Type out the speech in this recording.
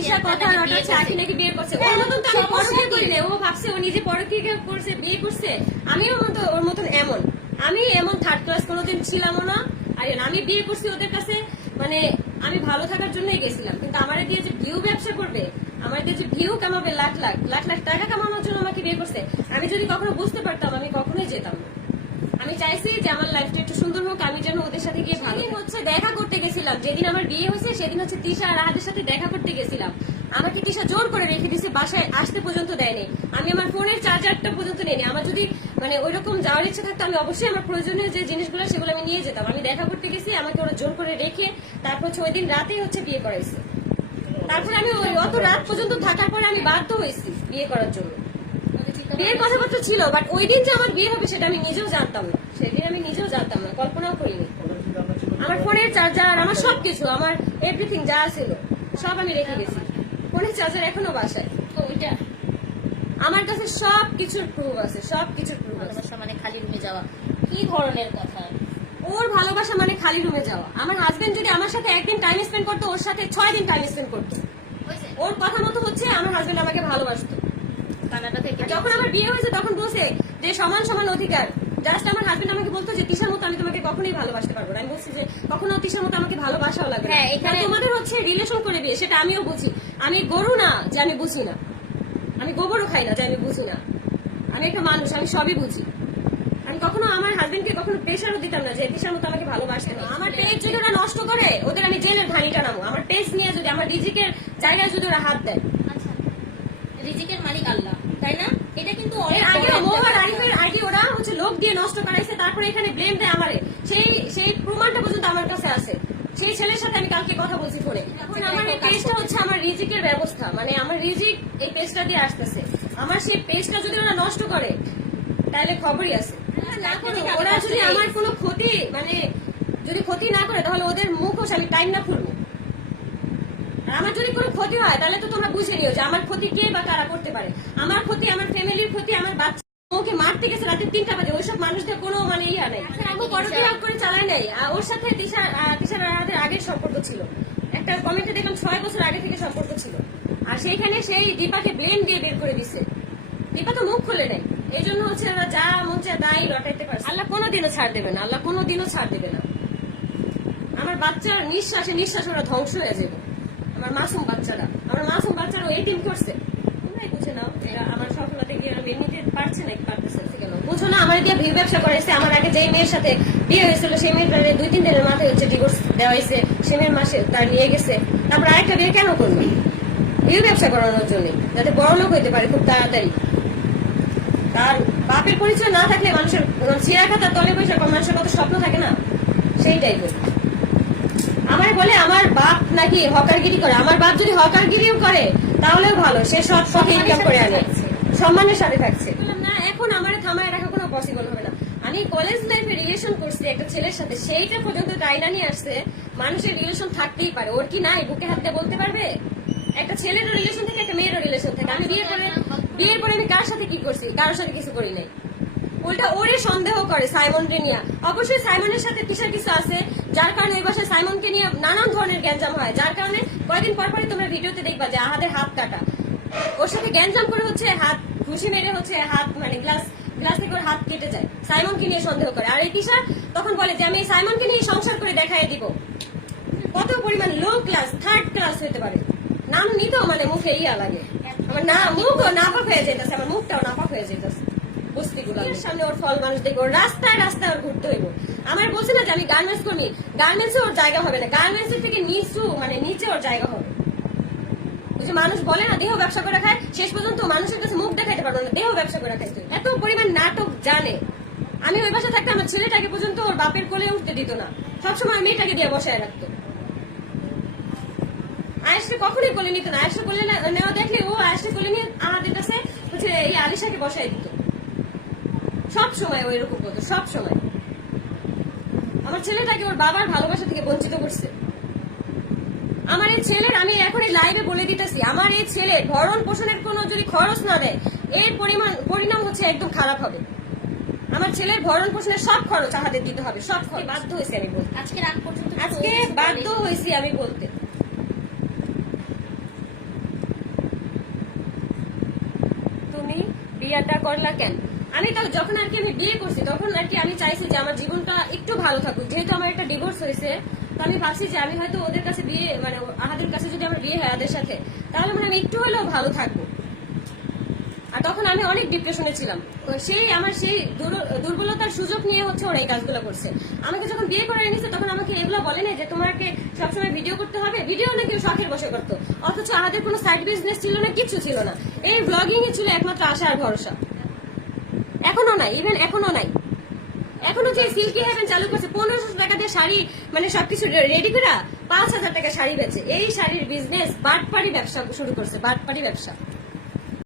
তিশা কথা রটাচ্ছে আখি নাকি বিয়ে করছে। ওর মতন তো আমি পরকীয়া করি না। ও ভাবছে ও নিজে পরকীয়া করছে, বিয়ে করছে। আমিও ওর মতন এমন, আমি এমন থার্ড ক্লাস কোনোদিন ছিলামও না। আর আমি বিয়ে করছি ওদের কাছে, মানে আমি ভালো থাকার জন্যই গেছিলাম। কিন্তু আমার দিয়ে যে ভিউ ব্যবসা করবে, আমার দিয়ে যে ভিউ কামাবে লাখ লাখ লাখ লাখ টাকা কামানোর জন্য আমাকে বিয়ে করছে, আমি যদি কখনো বুঝতে পারতাম আমি কখনোই যেতাম না। আমি চাইছি যে আমার লাইফটা একটু সুন্দর হোক, আমি যেন ওদের সাথে গিয়ে ভালো হচ্ছে। দেখা করতে গেছিলাম যেদিন আমার বিয়ে হয়েছে, সেদিন হচ্ছে তিশা আর রাহাদের সাথে দেখা করতে গেছিলাম। আমাকে তিশা জোর করে রেখে দিয়েছে, বাসায় আসতে পর্যন্ত দেয়নি। আমি আমার ফোনের চার্জারটা পর্যন্ত নেইনি। আমার যদি মানে ওইরকম যাওয়ার ইচ্ছা থাকতো, আমি অবশ্যই আমার প্রয়োজনীয় যে জিনিসগুলো সেগুলো আমি নিয়ে যেতাম। আমি দেখা করতে গেছি, আমাকে ওরা জোর করে রেখে তারপর হচ্ছে ওই দিন রাতেই হচ্ছে বিয়ে করাইছে। তারপরে আমি অত রাত পর্যন্ত থাকার পরে আমি বাধ্য হয়েছি বিয়ে করার জন্য। বিয়ের কথাবার্তা ছিল, বাট ওই দিন যে আমার বিয়ে হবে সেটা আমি নিজেও জানতাম না। সেদিন আমি নিজেও জানতাম না, কল্পনাও করিনি। আমার ফোনের চার্জার, আমার সবকিছু, আমার এভরিথিং যা ছিল সব আমি রেখে গেছি। ফোনের চার্জার এখনো বাসায়। ওইটা আমার কাছে সবকিছুর প্রুফ আছে, সবকিছুর প্রুফ আছে। ভালোবাসা মানে খালি রুমে যাওয়া, কি ধরনের কথা? ওর ভালোবাসা মানে খালি রুমে যাওয়া। আমার হাজবেন্ড যদি আমার সাথে একদিন টাইম স্পেন্ড করতো, ওর সাথে 6 দিন টাইম স্পেন্ড করতো। ওর কথা মতো হচ্ছে আমার হাজবেন্ড আমাকে ভালোবাসতো। কানাডা থেকে যখন আমার বিয়ে হয়েছে তখন বলছে যে সমান সমান অধিকার। জাস্ট আমার হাজবেন্ড আমাকে বলতো যে তিশার মতো আমি তোমাকে কখনোই ভালোবাসতে পারবো না। আমি বলছি যে কখনো তিশার মতো আমাকে ভালোবাসাও লাগবে না। এখানে তোমাদের হচ্ছে রিলেশন করে বিয়ে, সেটা আমিও বুঝি। আমি গরু না যে আমি বুঝি না, আমি গোবরও খাই না যে আমি বুঝি না। আমি একটা মানুষ, আমি সবই বুঝি। আমি কখনো আমার হাজবেন্ডকে কখনো প্রেশারও দিতাম না যে তিশার মতো আমাকে ভালোবাসে না। আমার পেজ যদি ওরা নষ্ট করে, ওদের আমি জেলের ঘানিটা নামো। আমার পেজ নিয়ে যদি আমার রিজিকের জায়গায় যদি ওরা হাত দেয়। আচ্ছা, রিজিকের মালিক আল্লাহ, তাই না? এটা কিন্তু ওরা হচ্ছে লোক দিয়ে নষ্ট করাইছে, তারপরে এখানে ব্লেম দেয় আমারে। সেই প্রমাণটা পর্যন্ত আমার কাছে আছে। সেই ছেলের সাথে আমি কালকে কথা বলছি ফোনে। এখন আমার এই পেজটা হচ্ছে আমার রিজিকের ব্যবস্থা, মানে আমার রিজিক এই পেজটা দিয়ে আসতেছে। আমার সেই পেজটা যদি ওরা নষ্ট করে তাহলে খবরই আছে। ওরা যদি আমার কোনো ক্ষতি, মানে যদি ক্ষতি না করে, তাহলে ওদের মুখোশ আমি টাইম না খুলবো। আমার যদি কোনো ক্ষতি হয় তাহলে তো তোমরা বুঝে নিও যে আমার ক্ষতি কে বা কারা করতে পারে। আমার ক্ষতি, আমার ফ্যামিলির ক্ষতি, আমার বাচ্চা ওকে মারতে গেছে রাতে 3টা বাজে, ওইসব মানুষদের কোনো মানে ইয়া নেই। আমি পরকীয়া করে চালাই নাই। ওর সাথে তিশার আগের সম্পর্ক ছিল। একটা কমেন্টে দেখলাম 6 বছর আগে থেকে সম্পর্ক ছিল। আর সেইখানে সেই দীপাকে ব্লেম দিয়ে বের করে দিছে। দীপা তো মুখ খুলে নেই। এই জন্য হচ্ছে ওরা যা মন চায় তাই রটাইতে পারছে। আল্লাহ কোনোদিনও ছাড় দেবে না, আল্লাহ কোনোদিনও ছাড় দেবে না। আমার বাচ্চার নিঃশ্বাস ওরা ধ্বংস হয়ে যাবে। আমার মাসুম বাচ্চারা এই টিম করছে। তোমরাই বুঝে নাও এরা আমার সফলতা গিয়ে মেনে নিতে পারছে নাকি পারতেছে কেন বুঝো না। আমার দিয়ে ভিউ ব্যবসা করেছে। আমার আগে যেই মেয়ের সাথে বিয়ে হয়েছিল সেই মেয়ের 2-3 দিনের মাথায় হচ্ছে ডিভোর্স দেওয়া হয়েছে। সে মেয়ের মাসে তার নিয়ে গেছে। তারপর আরেকটা বিয়ে কেন করবে? ভিউ ব্যবসা করানোর জন্য, যাতে বড় লোক হইতে পারে খুব তাড়াতাড়ি। তার বাপের পরিচয় না থাকলে মানুষের চিরা খাতার তলে বসে মানুষের কত স্বপ্ন থাকে না, সেইটাই বলি। আমার বলে আমার বাপ নাকি হকারগিরি করে। আমার বাপ যদি হকারগিরিও করে তাহলেও ভালো, সে সব পথে ইনকাম করে আনে, সম্মানের সাথে থাকছে। না, এখন আমার থামায় রাখা কোনো পসিবল হবে না। আমি কলেজ লাইফে রিলেশন করছি একটা ছেলের সাথে, সেইটা পর্যন্ত টাইনা নিয়ে আসছে। মানুষের রিলেশন থাকতেই পারে, ওর কি নাই? বুকে হাত দিয়ে বলতে পারবে? একটা ছেলেরও রিলেশন থেকে, একটা মেয়েরও রিলেশন থেকে। আমি বিয়ের পরে আমি কার সাথে কি করছি? কারোর সাথে কিছু করি নাই। উল্টা ওরে সন্দেহ করে সাইমনকে নিয়ে। অবশ্যই সাইমনের সাথে কিসের কিছু আছে, যার কারণে এই বাসায় সাইমনকে নিয়ে নানান ধরনের গ্যাঞ্জাম হয়। যার কারণে কয়েকদিন পর পরই তোমরা ভিডিওতে দেখবা যে আহাদের হাত কাটা। ওর সাথে গ্যাঞ্জাম করে হচ্ছে হাত ঘুষি মেরে হচ্ছে হাত, মানে গ্লাস থেকে ওর হাত কেটে যায়। সাইমনকে নিয়ে সন্দেহ করে। আর এই তিশা তখন বলে যে আমি এই সাইমনকে নিয়ে সংসার করে দেখাই দিব। কত পরিমাণ লো ক্লাস, থার্ড ক্লাস হতে পারে। নাম নিতেও মানে মুখে ইয়া লাগে। আমার না মুখও নাপাক হয়ে যেতেছে, আমার মুখটাও নাপাক হয়ে যেতেছে। সামনে ওর ফল মানুষ দেখবো, রাস্তায় ওর ঘুরতে হইব। আমার বলছে না যে আমি গার্মেন্টস কর্মী, গার্মেন্টসে ওর জায়গা হবে না। গার্মেন্টস থেকে নিচে ওর জায়গা হবে। মানুষ বলে না দেহ ব্যবসা করে খায়, শেষ পর্যন্ত মানুষের কাছে মুখ দেখাইতে পারবো না, দেহ ব্যবসা করে খাইতে। এত পরিমাণ নাটক জানে। আমি ওই বাসা থাকতে আমার ছেলেটাকে পর্যন্ত ওর বাপের কোলে উঠতে দিত না, সবসময় মেয়েটাকে দিয়ে বসায় রাখতো। আয়েশকে কখনোই কোলে নিত না। আয়েশকে কোলে নেওয়া দেখলে ও আয়েশকে কোলে নিয়ে আমাদের কাছে হচ্ছে এই আলিশাকে বসাই দিত। সব সময় ওই রকম করতো, সব সময়। আমার ছেলেটাকে ওর বাবার ভালোবাসা থেকে বঞ্চিত করছে। আমার এই ছেলের, আমি এখন এই লাইভে বলে দিতেছি, আমার এই ছেলে ভরণ পোষণের কোনো যদি খরচ না দেয়, এর পরিণাম হচ্ছে একদম খারাপ হবে। আমার ছেলের ভরণ পোষণের সব খরচ আমাদের দিতে হবে, সব খরচ। বাধ্য হয়েছি আমি বলতে, আজকে বাধ্য হয়েছি আমি বলতে। বিয়েটা করলা কেন? আমি তো যখন আর কি আমি বিয়ে করছি তখন আর কি আমি চাইছি যে আমার জীবনটা একটু ভালো থাকুক, যেহেতু আমার একটা ডিভোর্স হয়েছে। তো আমি ভাবছি যে আমি হয়তো ওদের কাছে বিয়ে মানে আহাদের কাছে যদি আমার বিয়ে হয় ওদের সাথে, তাহলে মানে আমি একটু হলেও ভালো থাকবো। আর তখন আমি অনেক ডিপ্রেশনে ছিলাম। তো আমার সেই দুর্বলতার সুযোগ নিয়ে হচ্ছে ওরা এই কাজগুলো করছে। আমাকে যখন বিয়ে করে এনেছে তখন আমাকে এগুলো বলে না যে তোমাকে সবসময় ভিডিও করতে হবে, ভিডিও না কেউ শখের বসে করতো। অথচ আমাদের কোনো সাইড বিজনেস ছিল না, কিছু ছিল না। এই ব্লগিং ছিল একমাত্র আশা আর ভরসা। এখনো নাই, ইভেন এখনো নাই। এখনো যে সিল্কি হেভেন চালু করছে 1500 টাকা দিয়ে শাড়ি মানে সবকিছু রেডি করে 5000 টাকা শাড়ি বেচে, এই শাড়ির বিজনেস বাটপাড়ি ব্যবসা শুরু করছে, বাটপাড়ি ব্যবসা।